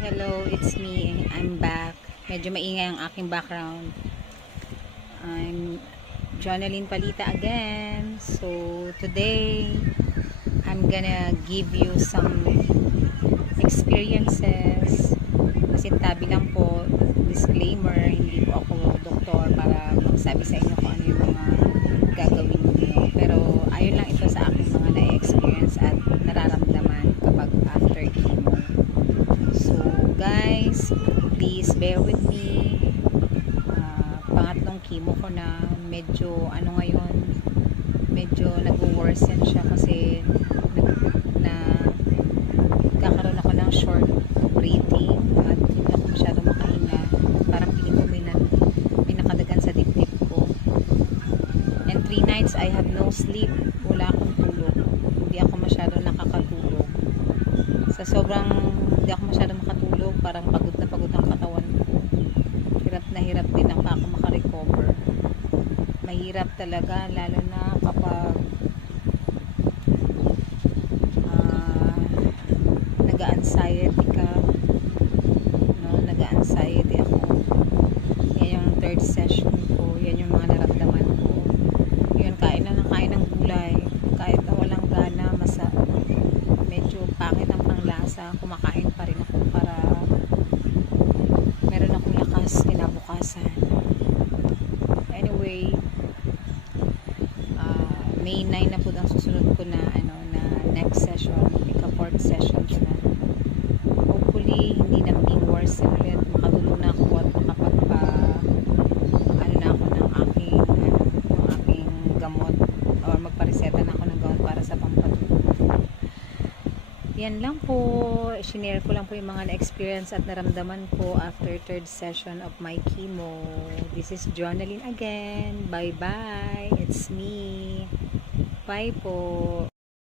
Hello, it's me. I'm back. Medyo maingay ang aking background. I'm Jonalyn Palita again. So, today, I'm gonna give you some experiences. Masintabi lang po, disclaimer, hindi po ako doktor para magsabi sa inyo kung ano yung mga gagawin niyo. Pero, ayun lang ito sa aking mga na-experience at nararamdaman kapag after chemo. So guys, please bear with me. Pangatlong chemo ko na, medyo medyo nag-worsen siya kasi kakaroon ako ng short breathing at hindi ako masyado makahinga. Parang piling ko may nakadagan sa dibdib ko. And 3 nights I have no sleep. Wala akong tulog. Hindi ako masyado nakakatulog. Sa sobrang hindi ako masyado makatulog, parang pagod na pagod ang katawan ko. Hirap na hirap din ako makarecover. Mahirap talaga, lalo na kapag nag-anxiety ka, no? Nag-anxiety ako. Yan yung third session ko, yan yung mga naramdaman ko. Yun, kain na ng kain ng gulay, kahit na walang gana, medyo pangit ang panglasa, kumakain pa rin ako para meron akong lakas kinabukasan. Anyway, May 9 na po ang susunod ko na next session, ika-4th session ko na. Hopefully hindi na maging worse ulit, makatulog na ako at makapagpa na ako ng aking gamot, or magpareseta na ako ng gamot para sa pampatulog. Yan lang po, i-share ko lang po yung mga na-experience at naramdaman ko after third session of my chemo. This is Jonalyn again. Bye bye, it's me. Bye po.